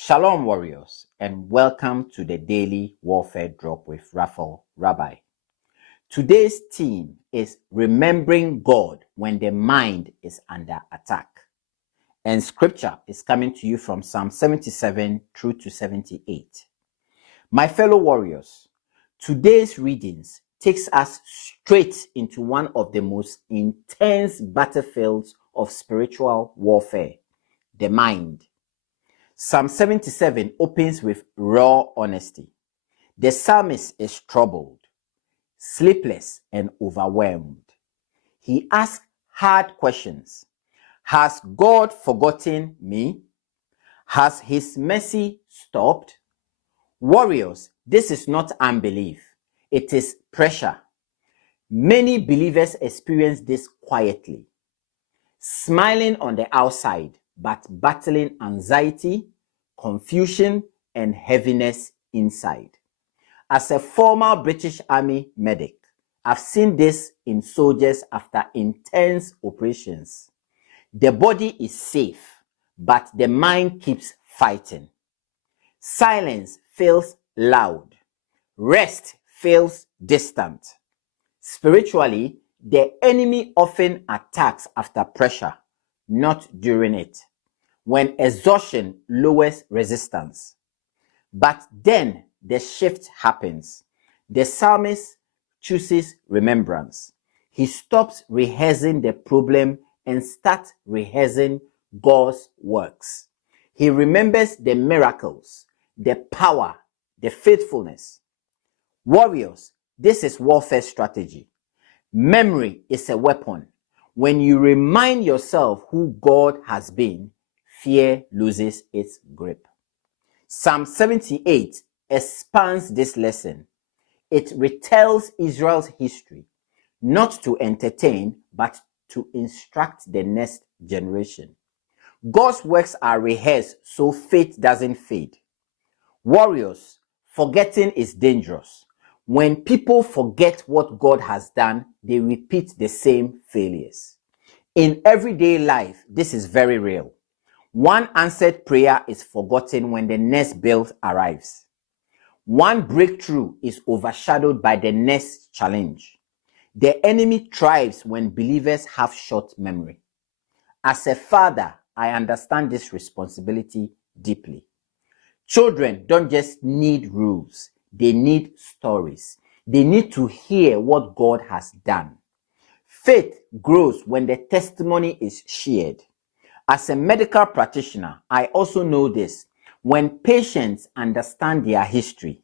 Shalom, warriors, and welcome to the Daily Warfare Drop with Raphael, Rabbi. Today's theme is remembering God when the mind is under attack. And scripture is coming to you from Psalm 77 through to 78. My fellow warriors, today's readings takes us straight into one of the most intense battlefields of spiritual warfare, the mind. Psalm 77 opens with raw honesty. The psalmist is troubled, sleepless, and overwhelmed. He asks hard questions. Has God forgotten me? Has his mercy stopped? Warriors, this is not unbelief. It is pressure. Many believers experience this quietly, smiling on the outside, but battling anxiety, confusion, and heaviness inside. As a former British Army medic, I've seen this in soldiers after intense operations. The body is safe, but the mind keeps fighting. Silence feels loud. Rest feels distant. Spiritually, the enemy often attacks after pressure, not during it, when exhaustion lowers resistance. But then the shift happens. The psalmist chooses remembrance. He stops rehearsing the problem and starts rehearsing God's works. He remembers the miracles, the power, the faithfulness. Warriors, this is warfare strategy. Memory is a weapon. When you remind yourself who God has been, fear loses its grip. Psalm 78 expands this lesson. It retells Israel's history, not to entertain, but to instruct the next generation. God's works are rehearsed so faith doesn't fade. Warriors, forgetting is dangerous. When people forget what God has done, they repeat the same failures. In everyday life, this is very real. One answered prayer is forgotten when the next bill arrives. One breakthrough is overshadowed by the next challenge. The enemy thrives when believers have short memory. As a father, I understand this responsibility deeply. Children don't just need rules, they need stories. They need to hear what God has done. Faith grows when the testimony is shared. As a medical practitioner, I also know this. When patients understand their history,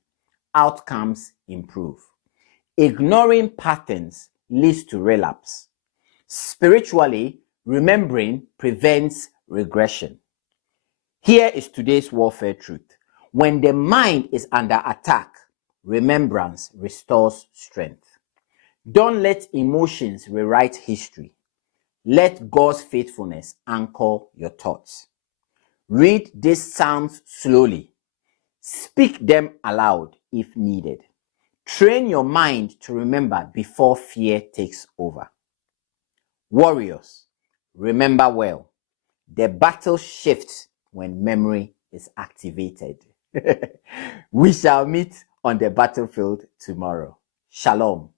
outcomes improve. Ignoring patterns leads to relapse. Spiritually, remembering prevents regression. Here is today's warfare truth. When the mind is under attack, remembrance restores strength. Don't let emotions rewrite history. Let God's faithfulness anchor your thoughts. Read these psalms slowly. Speak them aloud if needed. Train your mind to remember before fear takes over. Warriors, remember well. The battle shifts when memory is activated. We shall meet on the battlefield tomorrow. Shalom.